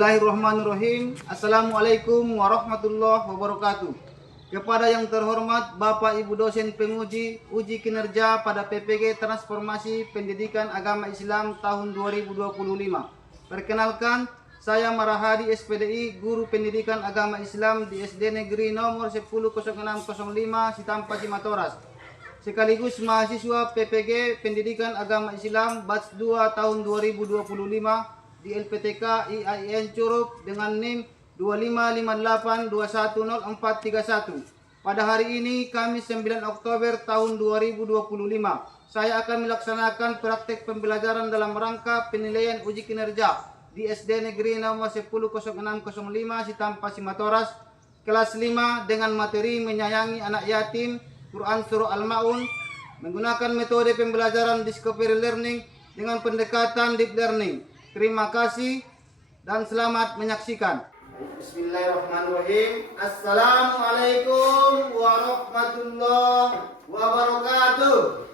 Bismillahirrahmanirrahim. Assalamualaikum warahmatullahi wabarakatuh. Kepada yang terhormat Bapak Ibu dosen penguji uji kinerja pada PPG Transformasi Pendidikan Agama Islam tahun 2025. Perkenalkan, saya Marahadi SPDI, Guru Pendidikan Agama Islam di SD Negeri nomor 100605 Sitampa Cimatoras. Sekaligus mahasiswa PPG Pendidikan Agama Islam batch 2 tahun 2025 di LPTK IAIN Curup dengan NIM 2558210431. Pada hari ini Kamis 9 Oktober tahun 2025, saya akan melaksanakan praktek pembelajaran dalam rangka penilaian uji kinerja di SD Negeri nomor 100605 Sitampa Cimatoras kelas 5 dengan materi menyayangi anak yatim Quran Surah Al-Maun menggunakan metode pembelajaran Discovery Learning dengan pendekatan Deep Learning. Terima kasih dan selamat menyaksikan. Bismillahirrahmanirrahim. Assalamualaikum warahmatullahi wabarakatuh.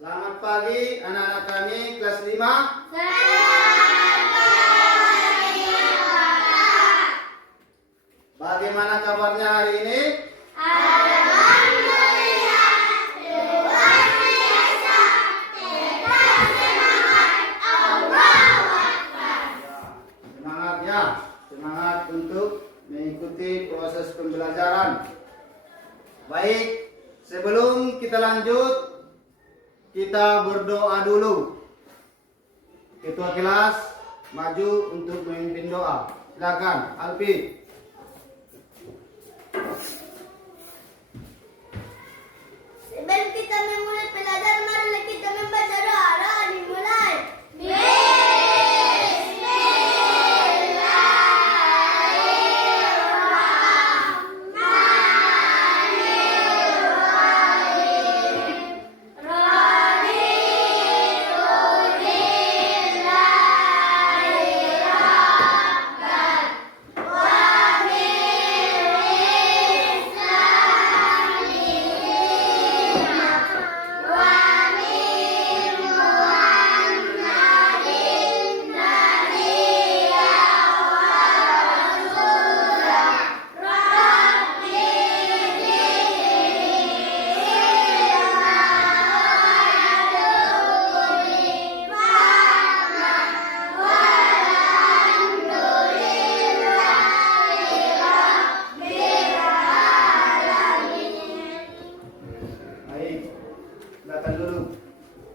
Selamat pagi anak-anak kami kelas 5. Bagaimana kabarnya hari ini? Alhamdulillah, luar biasa. Kita semangat, Allahu Akbar. Semangat ya, semangat untuk mengikuti proses pembelajaran. Baik, sebelum kita lanjut, kita berdoa dulu. Ketua kelas maju untuk memimpin doa. Silakan, Alfi. Sebelum kita memulai pelajaran, marilah kita membaca doa. Dimulai.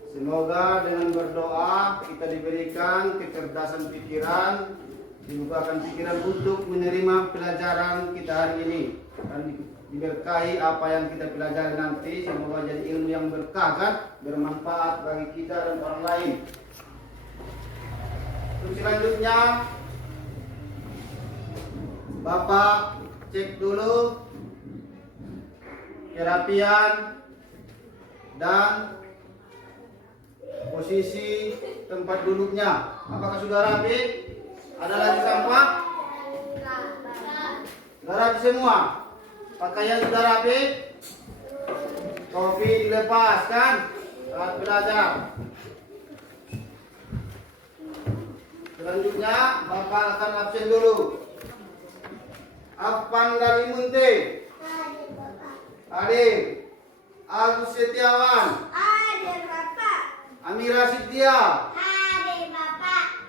Semoga dengan berdoa kita diberikan kecerdasan pikiran, dibukakan pikiran untuk menerima pelajaran kita hari ini dan diberkahi apa yang kita pelajari nanti. Semoga jadi ilmu yang berkah kan, bermanfaat bagi kita dan orang lain. Terus selanjutnya Bapak cek dulu kerapian dan posisi tempat duduknya. Apakah sudah rapi? Ada lagi sampah? Sudah rapi semua? Pakaian sudah rapi? Topi dilepas kan? Saat belajar. Selanjutnya Bapak akan absen dulu. Afan dari Munte. Adik. Agus Setiawan. Hadir Bapak. Amira Sidya. Hadir Bapak.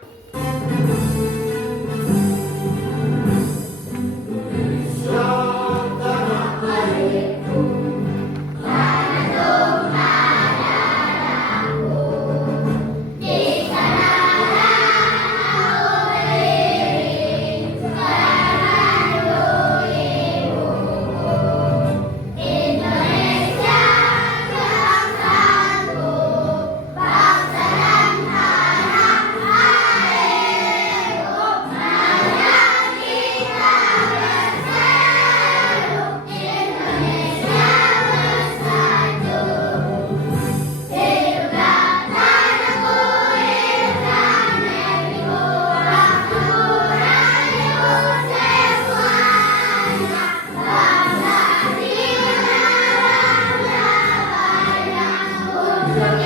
Bangsa dan Gambar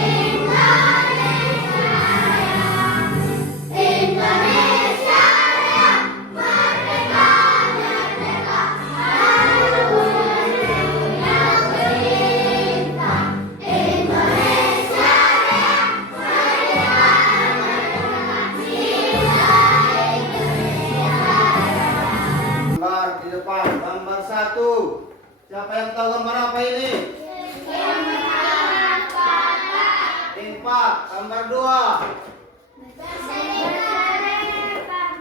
di depan, gambar 1. Siapa yang tahu gambar apa ini? Infak. Gambar 2.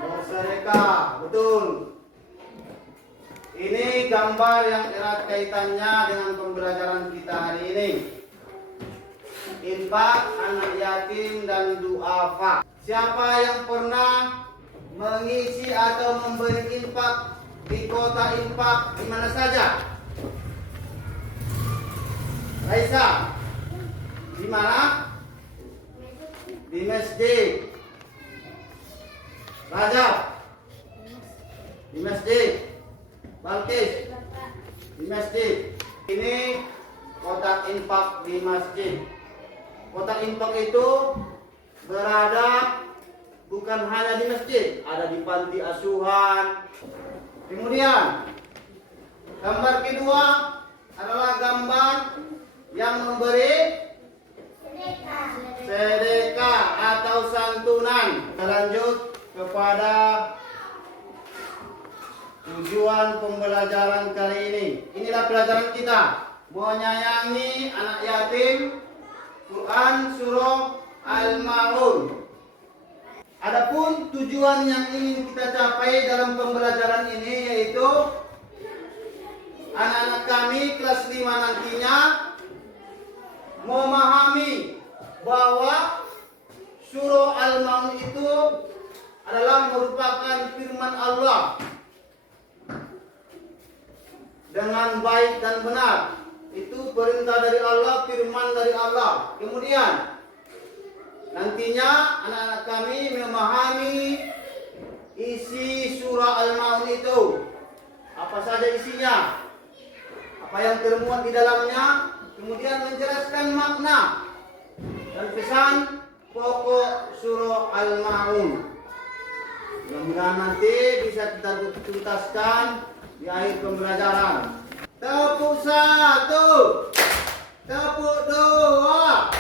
Bersedekah. Betul. Ini gambar yang erat kaitannya dengan pembelajaran kita hari ini. Infak, anak yatim, dan duafa. Siapa yang pernah mengisi atau memberi infak di kota infak di mana saja? Raisa, di mana? Di masjid. Rajab, di masjid. Balkis, di masjid. Ini kotak infak di masjid. Kotak infak itu berada bukan hanya di masjid, ada di panti asuhan. Kemudian gambar kedua adalah gambar yang memberi sedekah atau santunan. Kita lanjut kepada tujuan pembelajaran kali ini. Inilah pelajaran kita, menyayangi anak yatim, Quran surah Al-Maun. Adapun tujuan yang ingin kita capai dalam pembelajaran ini yaitu anak-anak kami kelas 5 nantinya memahami bahwa surah Al-Maun itu adalah merupakan firman Allah dengan baik dan benar. Itu perintah dari Allah, firman dari Allah. Kemudian nantinya anak-anak kami memahami isi surah Al-Maun itu. Apa saja isinya? Apa yang termuat di dalamnya? Kemudian menjelaskan makna dan pesan pokok surah Al-Maun. Mudah-mudahan nanti bisa kita tuntaskan di akhir pembelajaran. Tepuk 1, tepuk 2,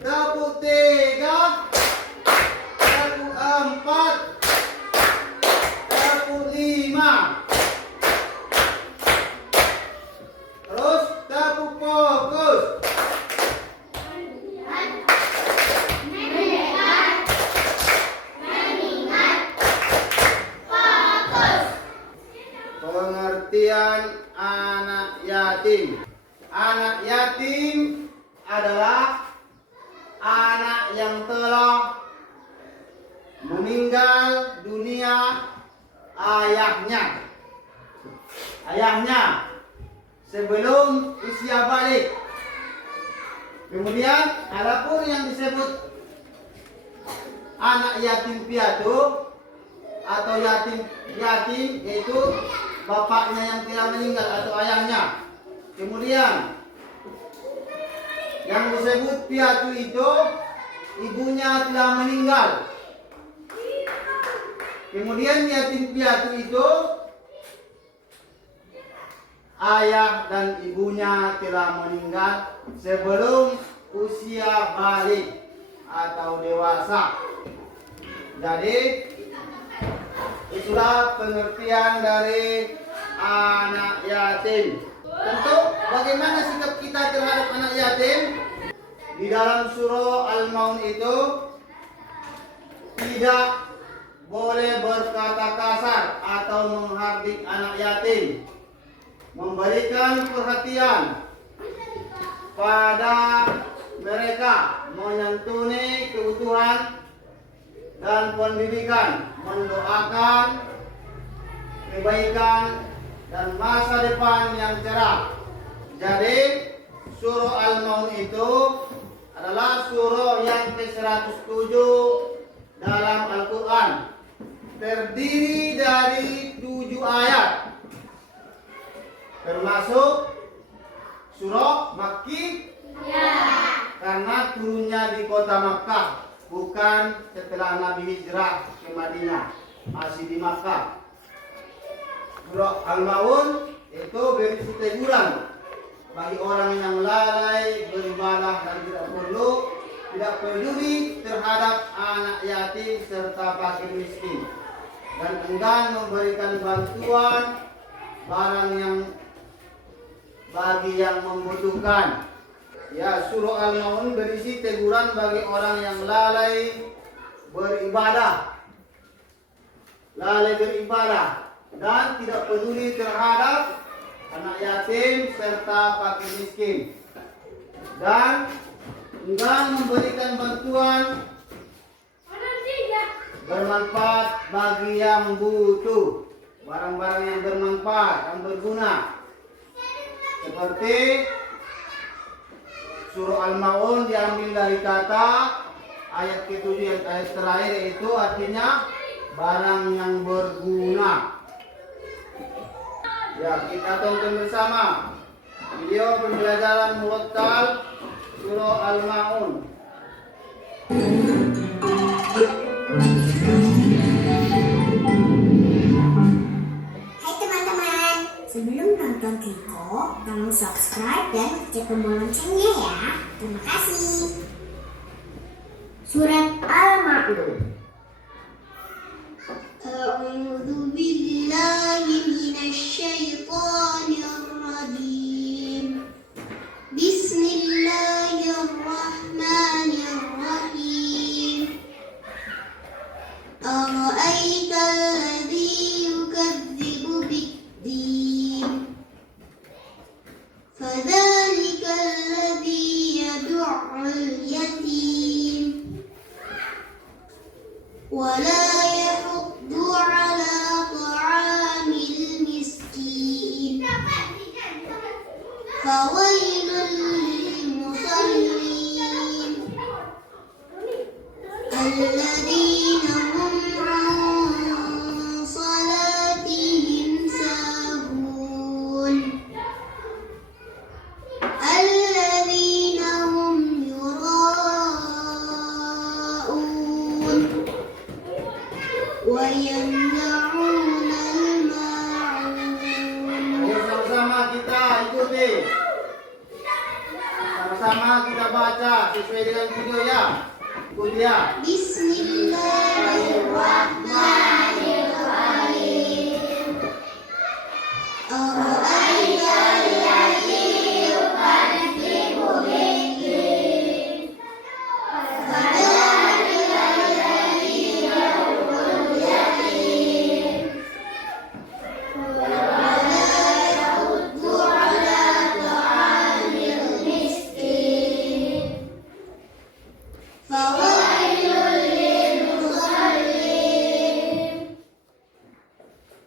tepuk 3, tepuk 4, tepuk 5. Terus tepuk fokus. Pengertian anak yatim. Anak yatim adalah anak yang telah meninggal dunia ayahnya. Ayahnya sebelum usia balik. Kemudian adapun yang disebut anak yatim piatu atau yatim yaitu bapaknya yang telah meninggal atau ayahnya. Kemudian yang disebut piatu itu ibunya telah meninggal. Kemudian yatim piatu itu ayah dan ibunya telah meninggal sebelum usia balik atau dewasa. Jadi itulah pengertian dari anak yatim. Tentu bagaimana sikap kita terhadap anak yatim? Di dalam surah Al-Maun itu tidak boleh berkata kasar atau menghardik anak yatim. Memberikan perhatian pada mereka, menyantuni kebutuhan dan pendidikan, mendoakan kebaikan dan masa depan yang cerah. Jadi surah Al-Maun itu adalah surah yang ke-107 dalam Al-Quran. Terdiri dari 7 ayat, termasuk surah Makki. turunnya di kota Makkah, bukan setelah Nabi hijrah ke Madinah, masih di Makkah. Surah Al-Maun itu berisi teguran bagi orang yang lalai beribadah dan tidak peduli terhadap anak yatim serta fakir miskin, dan enggan memberikan bantuan barang yang bagi yang membutuhkan. Ya, surah Al-Maun berisi teguran bagi orang yang lalai beribadah, dan tidak peduli terhadap anak yatim serta fakir miskin, dan enggan memberikan bantuan bermanfaat bagi yang butuh, barang-barang yang bermanfaat, yang berguna. Seperti surah Al-Maun diambil dari kata ayat ke-7 yang ayat terakhir, itu artinya barang yang berguna. Ya, kita tonton bersama video pembelajaran muwatal surah Al-Maun. Hai teman-teman, sebelum nonton Kiko, tolong subscribe dan klik tombol loncengnya ya. Terima kasih. Surat Al-Maun. A'udzu billahi minasyaitonir rajim. Bismillahirrahmanirrahim. Ara'aital ladzi yukadzibu bid-din. Fadzalikal ladzi yad'ul yatim. Wa la yahuddu 'ala ta'amil miskin. Fawailul lil musallin. Alladzina hum 'an salatihim sahun. Alladzina hum yura'un wa yamna'unal ma'un. Ayo sama-sama kita ikuti. Sama-sama kita baca sesuai dengan video ya. Ikuti ya. Bismillahirrahmanirrahim. Ara'aital ladzi yukadzibu bid-din. Fadzalikal ladzi yad'ul yatim. Wa la yahuddu 'ala ta'amil miskin. Fawailul lil musallin.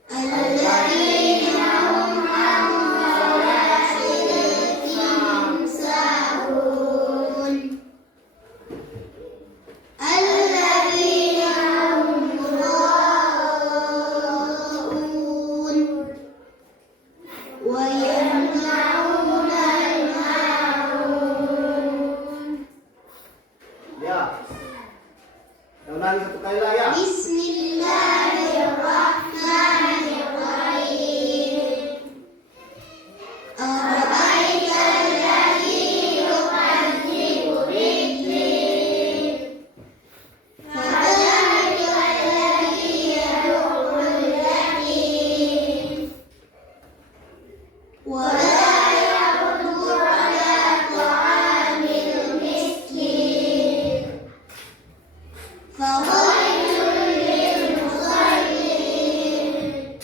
Alladzina hum 'an salatihim sahun. Alladzina hum yura'un wa yamna'unal ma'un. Ya. Ulangi satu kali lah ya. Bismillahirrahmanirrahim. Ara'aital ladzi yukadzibu bid-din. Fadzalikal ladzi yad'ul yatim. Wa la yahuddu 'ala ta'amil miskin. Fawailul lil musallin.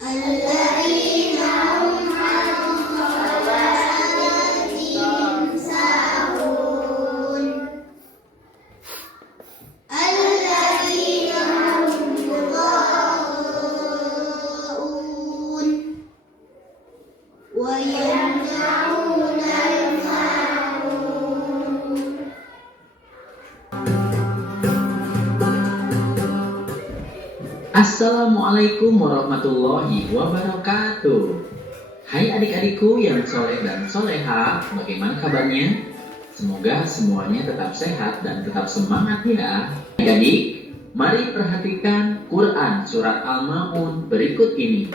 Alladzina hum 'an salatihim sahun. Alladzina hum yura'un wa yamna'unal ma'un. Assalamualaikum warahmatullahi wabarakatuh. Hai adik-adikku yang soleh dan soleha, bagaimana kabarnya? Semoga semuanya tetap sehat dan tetap semangat ya. Adik, mari perhatikan Quran Surat Al-Ma'un berikut ini.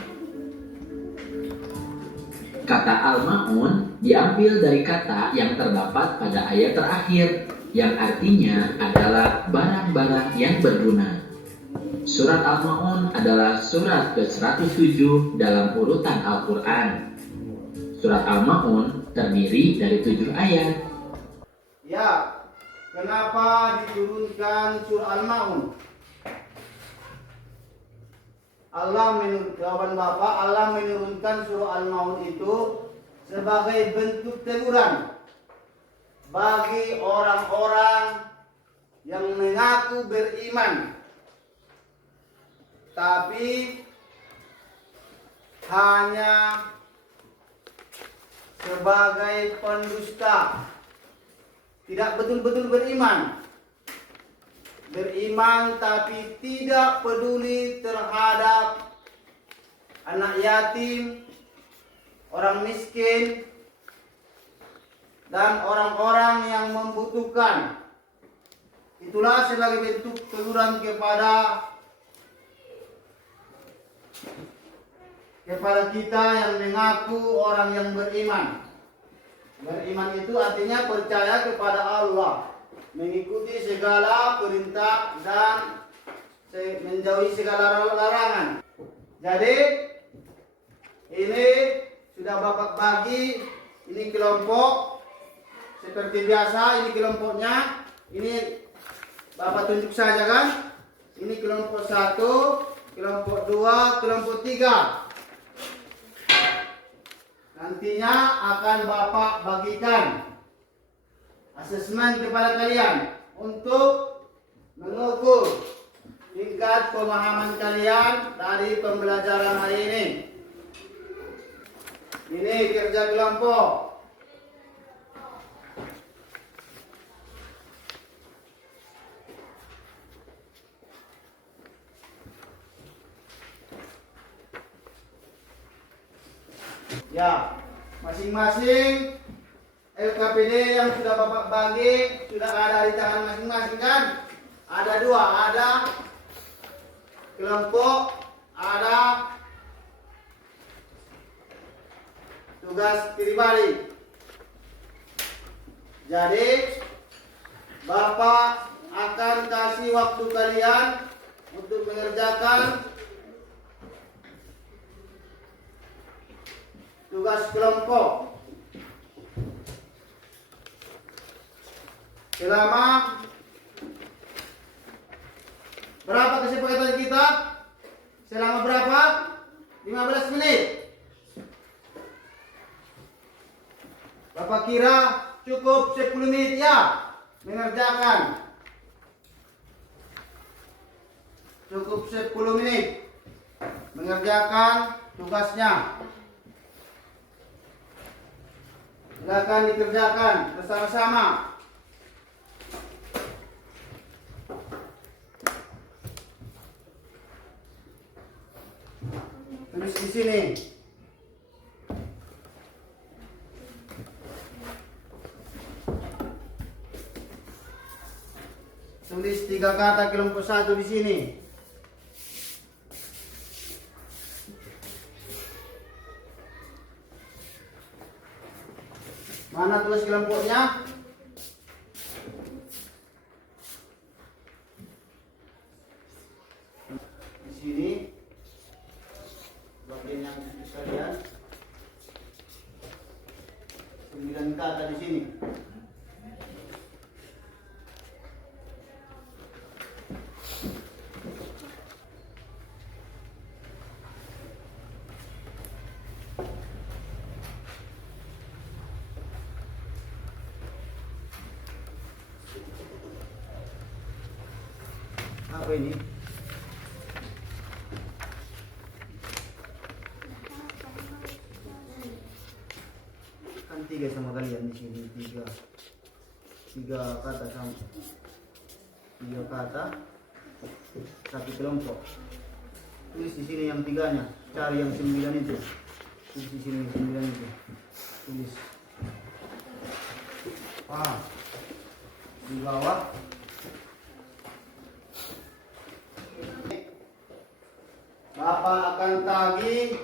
Kata Al-Ma'un diambil dari kata yang terdapat pada ayat terakhir, yang artinya adalah barang-barang yang berguna. Surat Al-Ma'un adalah surat ke-107 dalam urutan Al-Quran. Surat Al-Ma'un terdiri dari 7 ayat. Ya, kenapa diturunkan surah Al-Ma'un? Jawaban Bapak, Allah menurunkan surah Al-Ma'un itu sebagai bentuk teguran bagi orang-orang yang mengaku beriman tapi hanya sebagai pendusta, tidak betul-betul beriman tapi tidak peduli terhadap anak yatim, orang miskin, dan orang-orang yang membutuhkan. Itulah sebagai bentuk teguran kepada kita yang mengaku orang yang beriman. Beriman itu artinya percaya kepada Allah, mengikuti segala perintah dan menjauhi segala larangan. Jadi ini sudah Bapak bagi, ini kelompok seperti biasa, ini kelompoknya, ini Bapak tunjuk saja kan. Ini kelompok 1, kelompok 2, kelompok 3. Nantinya akan Bapak bagikan asesmen kepada kalian untuk mengukur tingkat pemahaman kalian dari pembelajaran hari ini. Ini kerja kelompok. Ya, masing-masing LKPD yang sudah Bapak bagi sudah ada di tangan masing-masing kan? Ada 2, ada kelompok, ada tugas pribadi. Jadi Bapak akan kasih waktu kalian untuk mengerjakan tugas kelompok selama berapa kesepakatan kita? Selama berapa? 15 menit. Bapak kira cukup 10 menit ya mengerjakan? Cukup 10 menit mengerjakan tugasnya. Silakan dikerjakan bersama-sama. Tulis di sini. Tulis 3 kata kelompok 1 di sini. Mana tulis kelompoknya? Di sini. Bagian yang sekalian. 9 kata di sini. Apa ini? Kan 3 sama kalian di sini, 3 kata sama 3 kata 1 kelompok. Tulis di sini yang 3-nya, cari yang 9 itu. Tulis di sini yang 9 itu. Tulis. Di bawah. Bapak akan tagih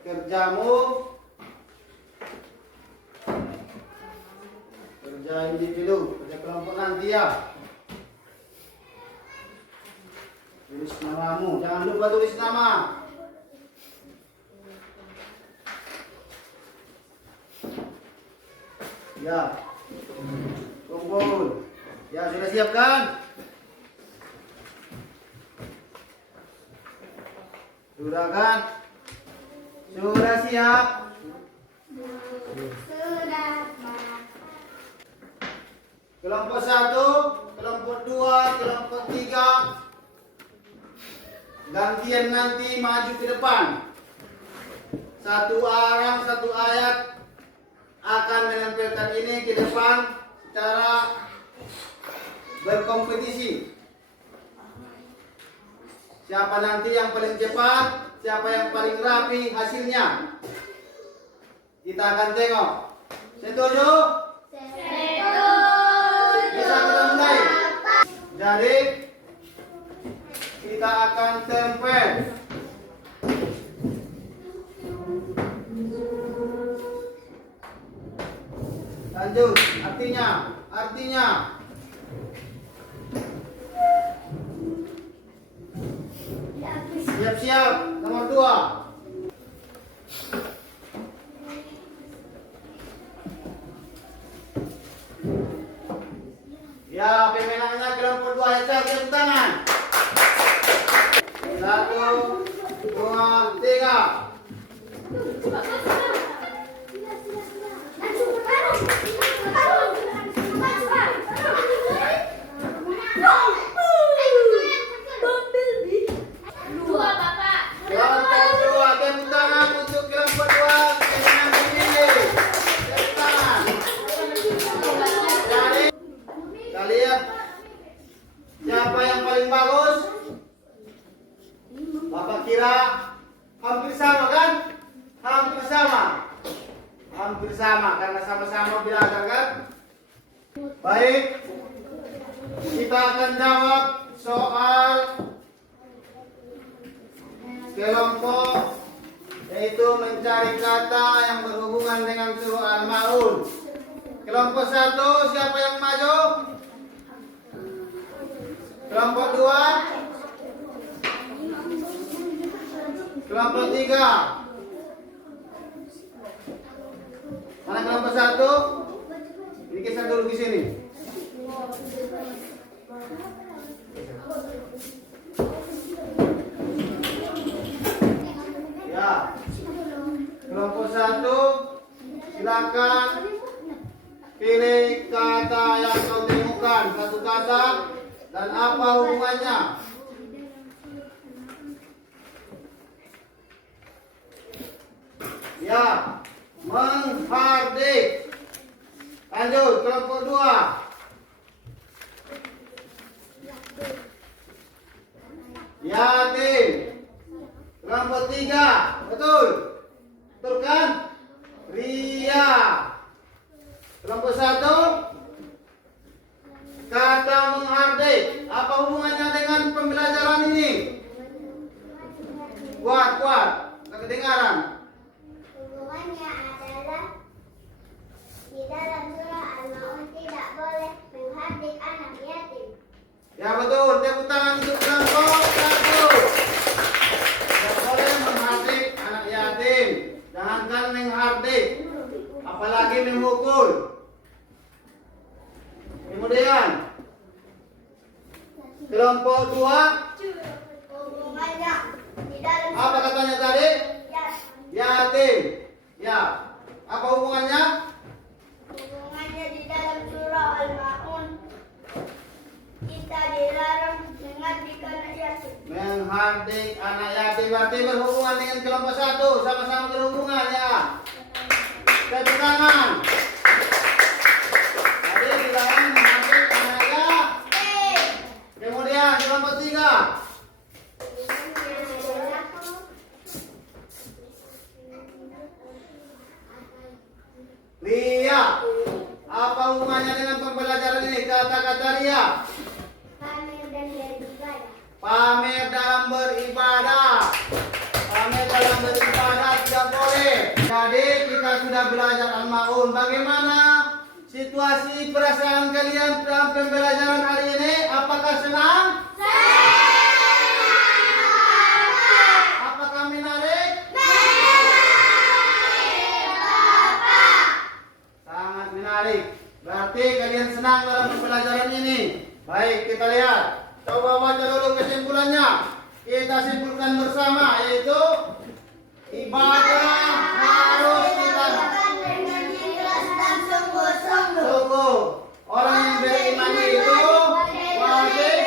kerjamu. Kerja individu, kerja kelompok nanti ya. Tulis namamu, jangan lupa tulis nama. Ya, kumpul. Ya, sudah siap kan? Sudah kan? Sudah siap? Sudah, Pak. Kelompok 1, kelompok 2, kelompok 3. Gantian nanti maju ke depan. Satu orang, satu ayat akan menempelkan ini ke depan secara berkompetisi. Siapa nanti yang paling cepat, siapa yang paling rapi hasilnya. Kita akan tengok. Setuju? Bisa kita mulai. Jadi kita akan tempel. Lanjut, artinya siap-siap. Nomor 2. Ya, pemenangnya kelompok 2 ayat 1, tepuk tangan. 1, 2, 3. Kelompok 2, tepuk tangan untuk kelompok 2 pemenang ini. Tepuk tangan. Jadi, kalian siapa yang paling bagus? Bapak kira hampir sama kan? Hampir sama. Hampir sama karena sama-sama belajar kan? Baik. Kita akan jawab soal kelompok, yaitu mencari kata yang berhubungan dengan suruh al-maun. Kelompok 1, siapa yang maju? Kelompok 2? Kelompok 3? Mana kelompok 1? Ini kisah dulu di sini. Ya. Kelompok 1, silakan pilih kata yang kau temukan, satu kata dan apa hubungannya. Ya, menghardik. Lanjut, kelompok 2. Yatim. Kelompok 3, betul? Betul kan? Ria. Kelompok 1, kata menghardik. Apa hubungannya dengan pembelajaran ini? Kuat, kedengaran. Hubungannya adalah di dalam surah Al-Maun tidak boleh menghardik anak yatim. Ya betul, tepuk tangan untuk kelompok 1. Tidak boleh menghardik anak yatim. Jangankan menghardik, apalagi memukul. Kemudian kelompok 2, Hubungannya di dalam apa katanya tadi? Yatim. Ya. Apa hubungannya? Hubungannya di dalam surah Al-Maun kita dilarang menghardik anak yatim. Menghardik anak yatim berarti berhubungan dengan kelompok 1, sama-sama berhubungan ya. Tepuk tangan. Tadi dilarang menghardik anak yatim. Kemudian kelompok 3. Lia, apa hubungannya dengan pembelajaran ini? Kata-kata Ria. Pamer dan beribadah. Pamer dalam beribadah. Pamer dalam beribadah tidak boleh. Jadi kita sudah belajar Al-Ma'un. Bagaimana situasi perasaan kalian dalam pembelajaran hari ini? Apakah senang? Apakah menarik? Sangat menarik. Berarti kalian senang dalam pembelajaran ini. Baik, kita lihat. Coba baca dulu kesimpulannya. Kita simpulkan bersama, yaitu ibadah harus kita Dengan ikhlas dan sungguh-sungguh. sungguh. Orang yang beriman itu wajib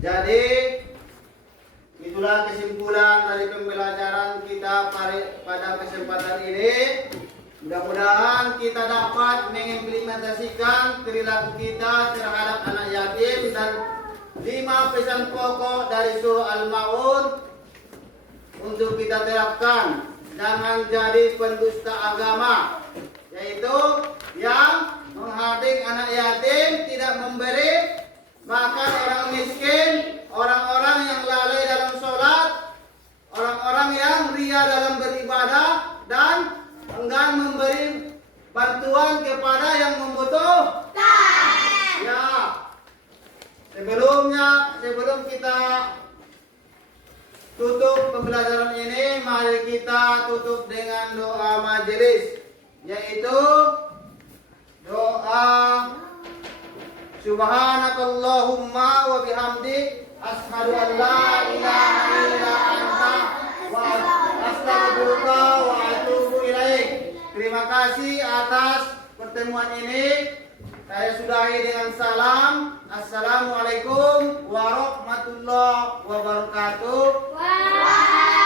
Jadi itulah kesimpulan dari pembelajaran kita pada kesempatan ini. Mudah-mudahan kita dapat mengimplementasikan perilaku kita terhadap anak yatim dan 5 pesan pokok dari surah Al-Ma'un untuk kita terapkan. Jangan jadi pendusta agama, yaitu yang mengharding anak yatim, tidak memberi makan orang miskin, orang-orang yang lalai dalam sholat, orang-orang yang ria dalam beribadah, dan enggan memberi bantuan kepada yang membutuhkan. Ya, sebelum kita tutup pembelajaran ini, mari kita tutup dengan doa majelis, yaitu doa Subhanakallahumma wa bihamdik asyhadu an la ilaha illa anta wa astaghfiruka wa atubu ilaik. Terima kasih atas pertemuan ini. Saya sudahi dengan salam. Assalamualaikum warahmatullahi wabarakatuh. Wah.